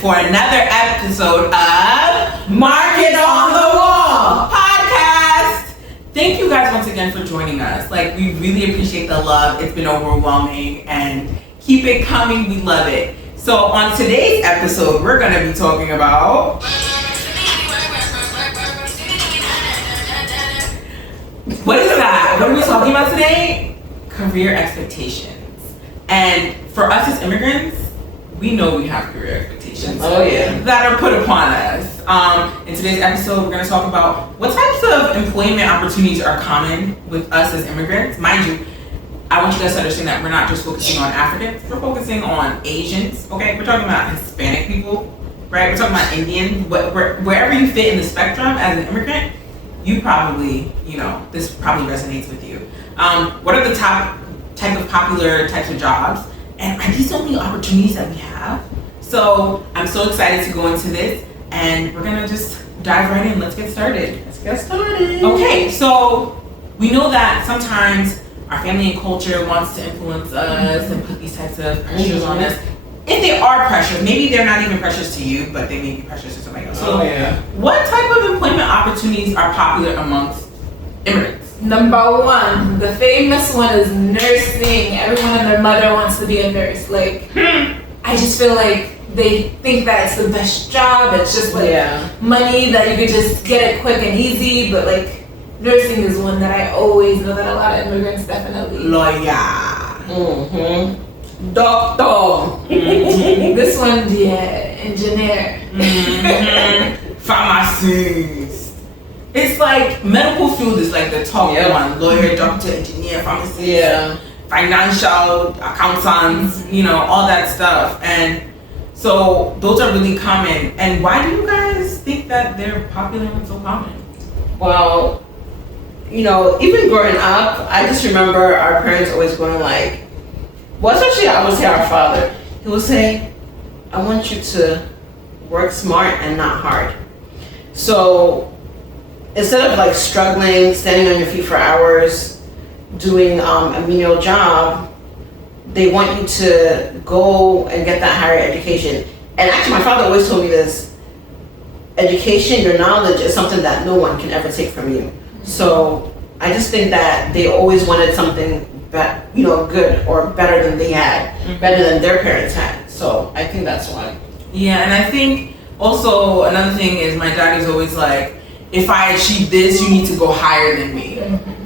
for another episode of Market on the Wall podcast. Thank you guys once again for joining us. Like, we really appreciate the love. It's been overwhelming and keep it coming. We love it. So on today's episode, we're going to be talking about what is that? What are we talking about today? Career expectations. And for us as immigrants, we know we have career expectations that are put upon us. In today's episode, we're going to talk about what types of employment opportunities are common with us as immigrants. Mind you, I want you guys to understand that we're not just focusing on Africans, we're focusing on Asians, okay? We're talking about Hispanic people, right? We're talking about Indian, wherever you fit in the spectrum as an immigrant, you probably, this probably resonates with you. What are the type of popular types of jobs? And are these the only opportunities that we have? So I'm so excited to go into this, and we're gonna just dive right in. Let's get started. Okay, so we know that sometimes our family and culture wants to influence us and put these types of pressures on us. If they are pressures, maybe they're not even pressures to you, but they may be pressures to somebody else. So what type of employment opportunities are popular amongst immigrants? Number one, the famous one is nursing. Everyone and their mother wants to be a nurse. Like, I just feel like they think that it's the best job. It's just like money that you could just get it quick and easy. But like, nursing is one that I always know that a lot of immigrants definitely. Lawyer. Doctor. This one, engineer. Pharmacist. It's like medical field is like the top one. Lawyer, doctor, engineer, pharmacist, financial, accountants, all that stuff. And so those are really common. And why do you guys think that they're popular and so common? Well, even growing up, I just remember our parents always going like, especially I would say our father, he would say, I want you to work smart and not hard. So instead of like struggling, standing on your feet for hours, doing a menial job, they want you to go and get that higher education. And actually my father always told me this, education, your knowledge is something that no one can ever take from you. So I just think that they always wanted something that, good or better than they had, better than their parents had. So I think that's why. Yeah, and I think also another thing is my dad is always like, if I achieve this, you need to go higher than me.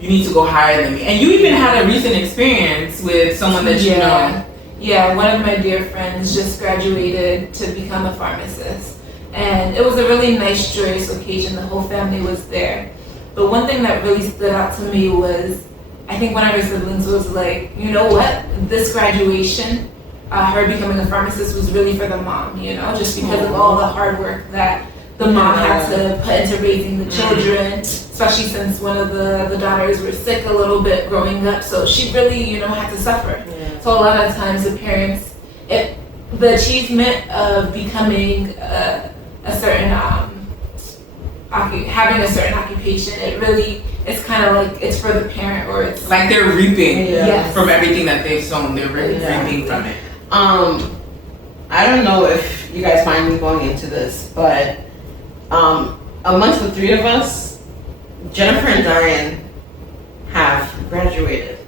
You need to go higher than me. And you even had a recent experience with someone that you know. Yeah, one of my dear friends just graduated to become a pharmacist. And it was a really nice, joyous occasion. The whole family was there. But one thing that really stood out to me was, I think one of her siblings was like, you know what? This graduation, her becoming a pharmacist was really for the mom, just because of all the hard work that the mom had to put into raising the children, especially since one of the daughters were sick a little bit growing up. So she really, had to suffer. So a lot of times the parents, the achievement of becoming a certain, having a certain occupation, it's kind of like it's for the parent, or it's like they're reaping from everything that they've sown. They're reaping from it. I don't know if you guys mind me going into this, but amongst the three of us, Jennifer and Diane have graduated.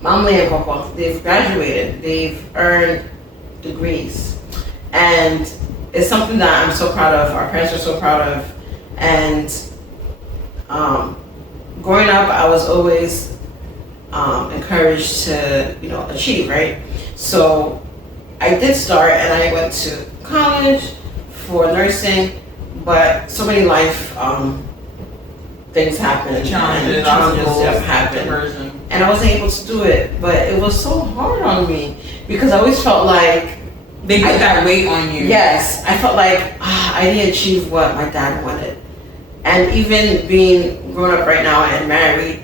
Mom, Lee, and Papa, they've graduated. They've earned degrees. And it's something that I'm so proud of. Our parents are so proud of. And growing up, I was always encouraged to, achieve, right? So I did start, and I went to college for nursing, but so many life things happened, challenges happened, and I wasn't able to do it. But it was so hard on me because I always felt like they put that weight on you. Yes, I felt like I didn't achieve what my dad wanted, and even being grown up right now and married,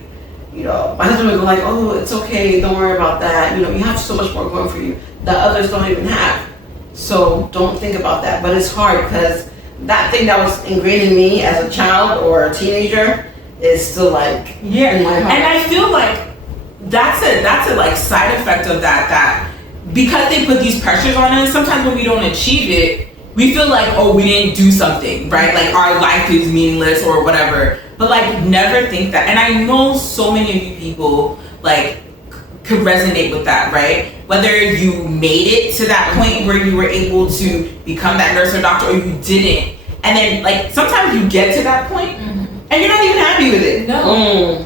my husband would go like, "Oh, it's okay, don't worry about that. You have so much more going for you that others don't even have. So don't think about that." But it's hard because that thing that was ingrained in me as a child or a teenager is still like in my heart. And I feel like that's a like side effect of that because they put these pressures on us. Sometimes when we don't achieve it, we feel like, oh, we didn't do something, right? Like our life is meaningless or whatever. But like, never think that. And I know so many of you people like could resonate with that, right? Whether you made it to that point where you were able to become that nurse or doctor, or you didn't. And then like sometimes you get to that point and you're not even happy with it. No.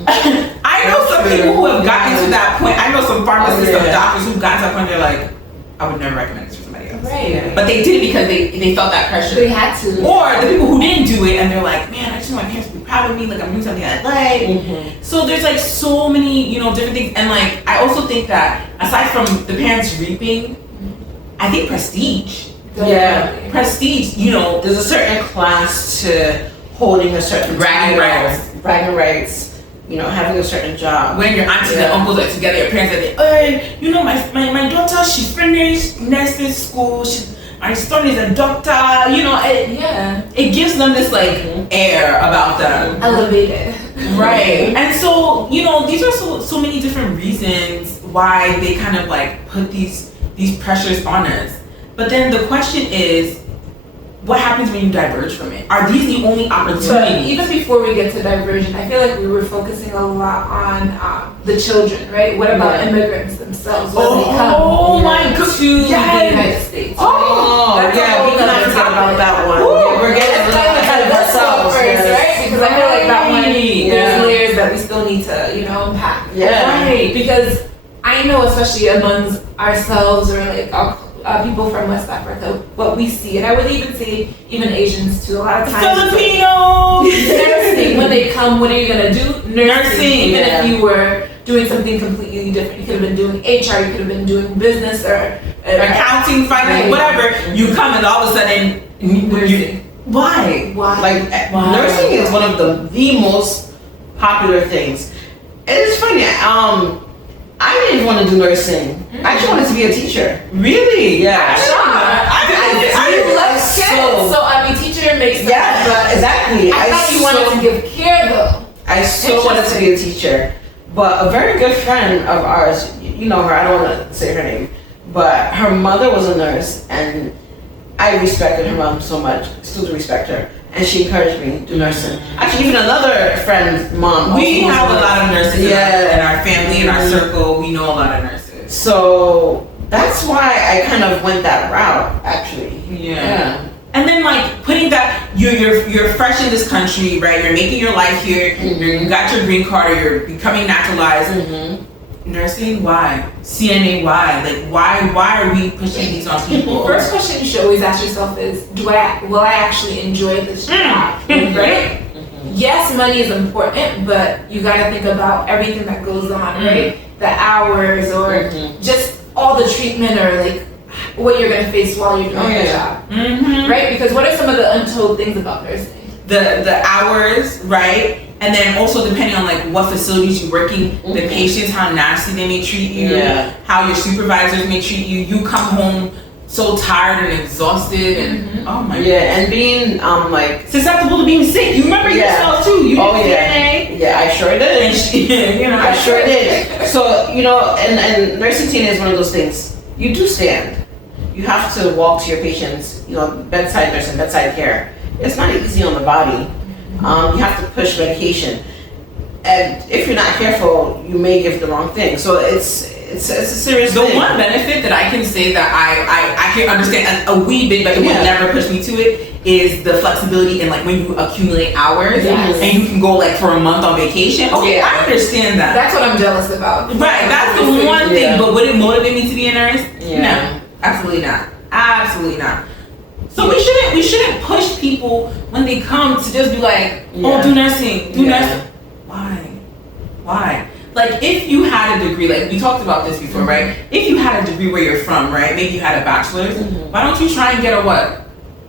I know some people who have gotten to that point. I know some pharmacists, some doctors who've gotten to that point. They're like, I would never recommend this for somebody else. Right. But they did it because they felt that pressure. They had to. Or the people who didn't do it and they're like, man, I just want my parents to be proud of me. Like I'm doing something I like. So there's like so many, different things. And like, I also think that aside from the parents reaping, I think prestige. Yeah. Prestige, there's a certain class to holding a certain bragging rights. Having a certain job. When your aunties and uncles are together, your parents are like, my daughter, she finished nursing school, my son is a doctor, it gives them this like air about them. Elevated. Right. And so, these are so many different reasons why they kind of like put these pressures on us. But then the question is, what happens when you diverge from it? Are these the only opportunities? But even before we get to diversion, I feel like we were focusing a lot on the children, right? What about immigrants themselves? When they come my goodness. to the United States? Right? We cannot forget about that one. We're getting ahead of ourselves first, right? Because I feel like that one, there's layers that we still need to, unpack. Yeah. Right. Because I know, especially amongst ourselves or like people from West Africa, what we see, and I would even say even Asians too, a lot of times. Filipinos! Nursing, when they come, what are you going to do? Nursing. Even if you were doing something completely different. You could have been doing HR, you could have been doing business or accounting, finance, whatever. You come and all of a sudden, why? Like, nursing is one of the most popular things. And it's funny, I didn't want to do nursing. I just wanted to be a teacher. Really? Yeah. I love kids. So I mean, teacher makes sense. Yeah, but exactly. I thought you wanted to give care though. I so wanted to be a teacher. But a very good friend of ours, you know her, I don't want to say her name, but her mother was a nurse, and I respected her mom so much, still do respect her. And she encouraged me to do nursing. Actually, even another friend's mom. We have a lot of nurses in our family, in our circle. We know a lot of nurses. So that's why I kind of went that route, actually. Yeah. And then like putting that, you're fresh in this country, right? You're making your life here. You got your green card, or you're becoming naturalized. Nursing, why? CNA, why? Like, why are we pushing these on people? First question you should always ask yourself is, will I actually enjoy this job? Right? Yes, money is important, but you gotta think about everything that goes on, right? The hours, or just all the treatment, or like what you're gonna face while you're doing the job, right? Because what are some of the untold things about nursing? The hours, right? And then also depending on like what facilities you're working, the patients, how nasty they may treat you, how your supervisors may treat you. You come home so tired and exhausted, and oh my god. And being like susceptible to being sick. You remember yourself too. You did CNA. Yeah, I sure did. I sure did. So and nursing team is one of those things. You do stand. You have to walk to your patients. Bedside nursing, bedside care. It's not easy on the body. You have to push medication, and if you're not careful, you may give the wrong thing. So it's a serious thing. The one benefit that I can say that I can understand a wee bit, but it would never push me to it, is the flexibility in like when you accumulate hours and you can go like for a month on vacation. Okay, I understand that. That's what I'm jealous about. Right, that's the one thing. But would it motivate me to be a nurse? No, absolutely not. Absolutely not. So we shouldn't push people when they come to just be like, oh, do nursing, do nursing. Why? Like if you had a degree, like we talked about this before, right? If you had a degree where you're from, right? Maybe you had a bachelor's. Why don't you try and get a what?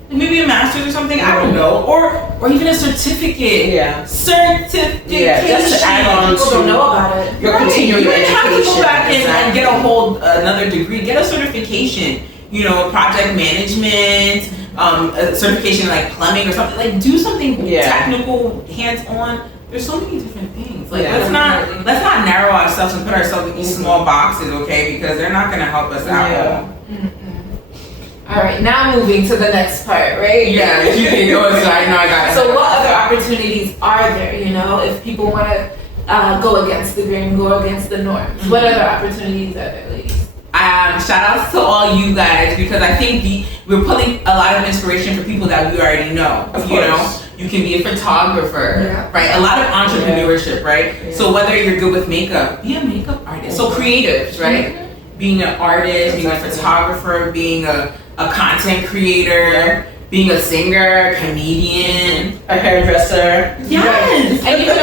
Maybe a master's or something. I don't know, or even a certificate. Certification. Just to add on people don't know about it. Your continuing you education. You have to go back and get another degree. Get a certification. Project management, a certification like plumbing or something. Like do something technical, hands-on. There's so many different things. Like let's not narrow ourselves and put ourselves in these small boxes, okay? Because they're not gonna help us out. All right, now moving to the next part, right? Yeah, you can go inside. No, I got it. So what other opportunities are there, if people want to go against the grain, go against the norms? What other opportunities are there, ladies? Shout outs to all you guys, because I think we're pulling a lot of inspiration for people that we already know. Of You course. know, you can be a photographer, Yeah. right? A lot of entrepreneurship, right? Yeah. So whether you're good with makeup, be a makeup artist. So creatives, right? Being an artist, being a Exactly. photographer, being a content creator, being a singer, comedian. A hairdresser. Yes. And even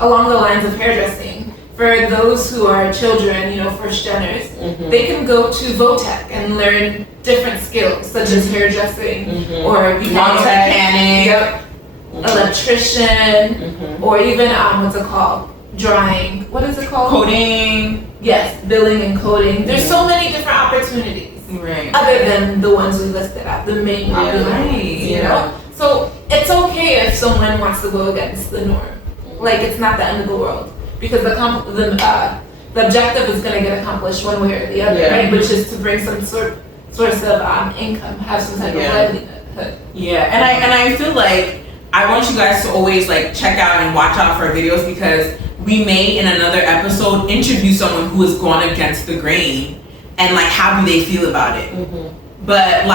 along the lines of hairdressing, for those who are children, first geners, they can go to Votech and learn different skills such as hairdressing or becoming a Mechanic. Yep, electrician, or even what's it called? Drawing. What is it called? Coding. Yes, billing and coding. There's so many different opportunities. Right. Other than the ones we listed out, the main popular Right. ones, So it's okay if someone wants to go against the norm. Like, it's not the end of the world. Because the objective is going to get accomplished one way or the other, Yeah. right? Which is to bring some source of income, have some type of livelihood. Yeah, and I feel like I want you guys to always check out and watch out for our videos, because we may in another episode interview someone who has gone against the grain and how do they feel about it. But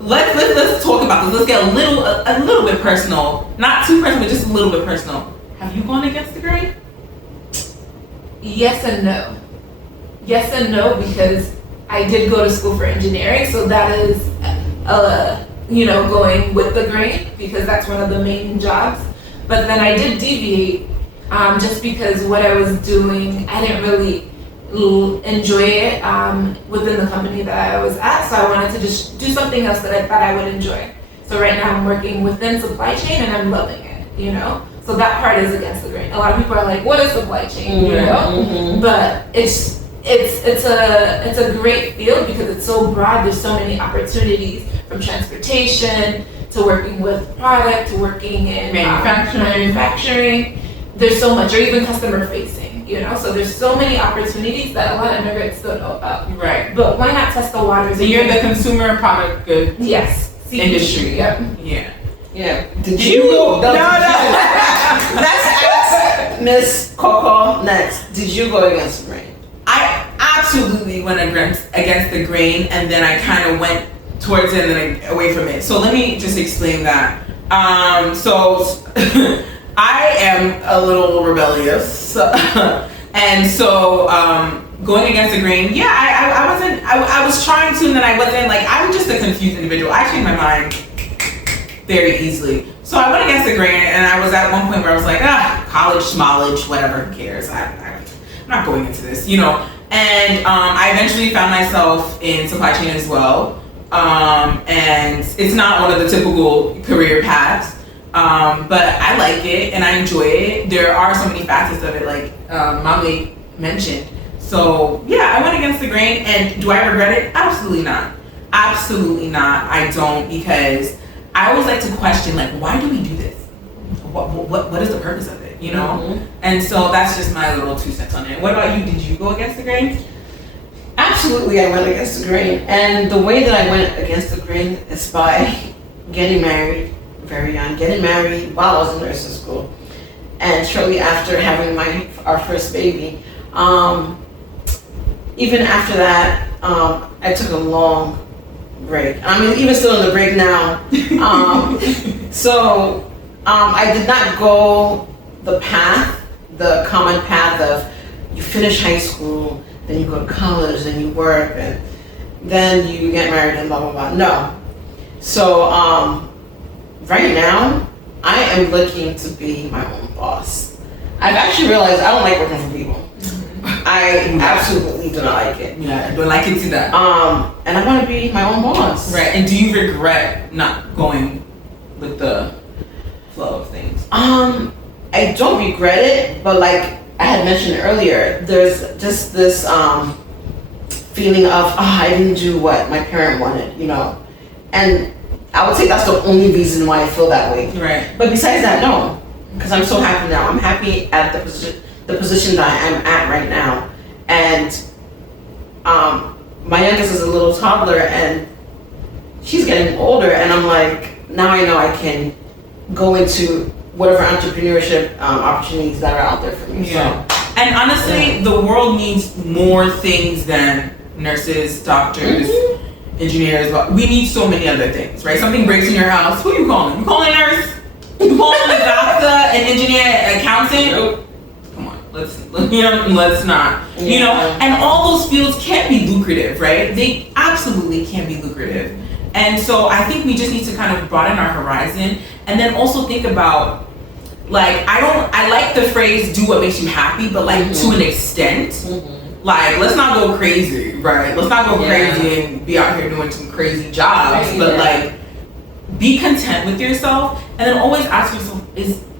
let's talk about this. Let's get a little bit personal. Not too personal, but just a little bit personal. Have you gone against the grain? Yes and no. Yes and no, because I did go to school for engineering, so that is, going with the grain, because that's one of the main jobs. But then I did deviate, just because what I was doing, I didn't really enjoy it within the company that I was at, so I wanted to just do something else that I thought I would enjoy. So right now I'm working within supply chain and I'm loving it, So that part is against the grain. A lot of people are like, what is supply chain, But it's a great field because it's so broad. There's so many opportunities, from transportation to working with product to working in manufacturing. There's so much, or even customer facing, So there's so many opportunities that a lot of immigrants don't know about. Right. But why not test the waters? So you're the consumer product good industry. Yep. Yeah. Yeah. Did you go? No. Let's ask Miss Coco next. Did you go against the grain? I absolutely went against the grain, and then I kind of went towards it and then away from it. So let me just explain that. So I am a little rebellious, and so going against the grain, I was trying to, and then I wasn't. I'm just a confused individual. I changed my mind very easily. So I went against the grain, and I was at one point where I was like, college, schmollage, whatever, who cares? I'm not going into this, And I eventually found myself in supply chain as well. And it's not one of the typical career paths, but I like it and I enjoy it. There are so many facets of it, like Mamle mentioned. So yeah, I went against the grain, and do I regret it? Absolutely not. Absolutely not. I don't, because I always like to question, why do we do this? What is the purpose of it? And so that's just my little 2 cents on it. What about you? Did you go against the grain? Absolutely, I went against the grain. And the way that I went against the grain is by getting married very young. Getting married while I was in nursing school. And shortly after having our first baby. Even after that, I took a long break. I mean, even still in the break now. So I did not go the common path of you finish high school, then you go to college, then you work, and then you get married and blah, blah, blah. No. So right now, I am looking to be my own boss. I've actually realized I don't like working for people. I absolutely do not like it. Yeah, I don't like it either. And I want to be my own boss. Right, and do you regret not going with the flow of things? I don't regret it, but like I had mentioned earlier, there's just this feeling of, I didn't do what my parent wanted, And I would say that's the only reason why I feel that way. Right. But besides that, no, because I'm so happy now. I'm happy at the position that I am at right now, and my youngest is a little toddler and she's getting older, and I'm like, now I know I can go into whatever entrepreneurship opportunities that are out there for me. Yeah. So, and honestly, the world needs more things than nurses, doctors, engineers. We need so many other things, right? Something breaks in your house. Who are you calling? You calling a nurse? You calling a doctor, an engineer, an accountant? Nope. Come on, let's not. Yeah. You know, and all those fields can be lucrative, right? They absolutely can be lucrative. And so I think we just need to kind of broaden our horizon, and then also think about, like, I like the phrase "do what makes you happy," but like to an extent. Like, let's not go crazy, right? Let's not go crazy and be out here doing some crazy jobs, but like, be content with yourself, and then always ask yourself,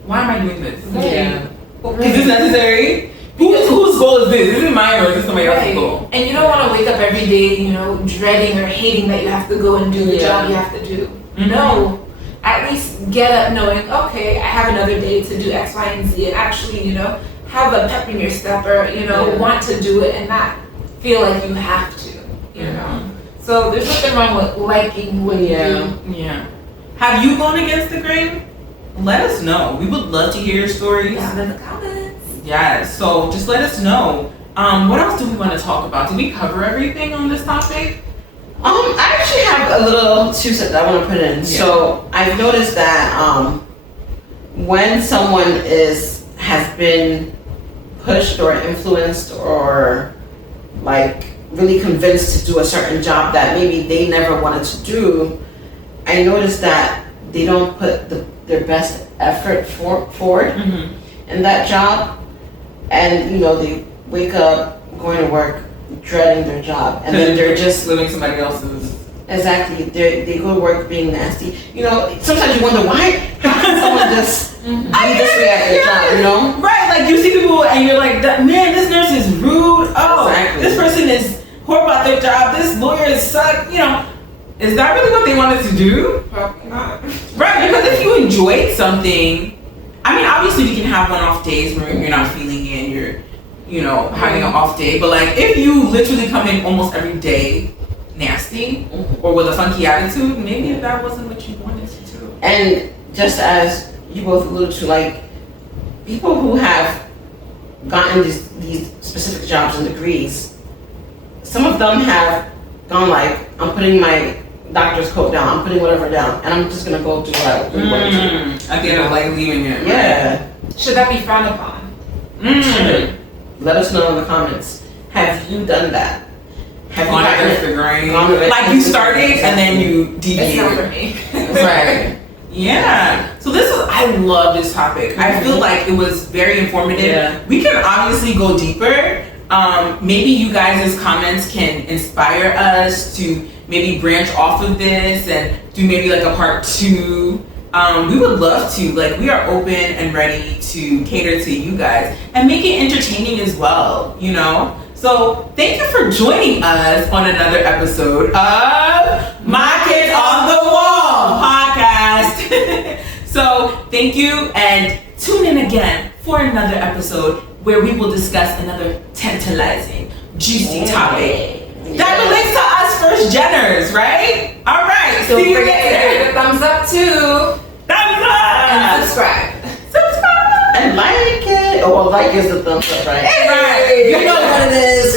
why am I doing this? Yeah. Is this necessary? Whose goal is this? Is it mine or is this somebody else's goal? And you don't want to wake up every day, you know, dreading or hating that you have to go and do the job you have to do. No. At least get up knowing, okay, I have another day to do X, Y, and Z, and actually, you know, have a pep in your step, or, you know, want to do it and not feel like you have to, you know. So there's nothing wrong with liking what you do. Yeah. Have you gone against the grain? Let us know. We would love to hear your stories. Down in the comments. Yes, so just let us know. What else do we want to talk about? Did we cover everything on this topic? I actually have a little 2 cents that I want to put in. Yeah. So I've noticed that when someone has been pushed or influenced or like really convinced to do a certain job that maybe they never wanted to do, I noticed that they don't put their best effort forward in that job. And, you know, they wake up going to work dreading their job, and then they're just living somebody else's. Exactly. They go to work being nasty. You know, sometimes you wonder why can someone just be this way at their job, you know? Right, like you see people and you're like, man, this nurse is rude. Oh, this person is horrible at their job. This lawyer sucks. You know, is that really what they wanted to do? Probably not. Right, because if you enjoyed something, I mean, obviously we can have one-off days where you're not feeling it and you're, you know, having an off day. But like, if you literally come in almost every day nasty or with a funky attitude, maybe that wasn't what you wanted to do. And just as you both alluded to, like, people who have gotten these specific jobs and degrees, some of them have gone like, I'm putting my doctor's coat down, I'm putting whatever down, and I'm just gonna go do what I want to do. At the end of like leaving it. Yeah. Should that be frowned upon? Let us know in the comments. Have you done that? Have gone against the grain? Like you started and then you deviated. It's not for me. Right. Yeah. So I love this topic. I feel like it was very informative. Yeah. We can obviously go deeper. Maybe you guys' comments can inspire us to maybe branch off of this and do maybe like a part 2. We would love to. Like, we are open and ready to cater to you guys and make it entertaining as well, you know? So thank you for joining us on another episode of My Kids on the Wall podcast. So thank you, and tune in again for another episode where we will discuss another tantalizing, juicy topic that relates to us first geners, right? All right. Don't see you forget to later. give it a thumbs up too. Thumbs up. And subscribe. Subscribe. And like it. Oh, well, like is the thumbs up, right? Right. You know what it is.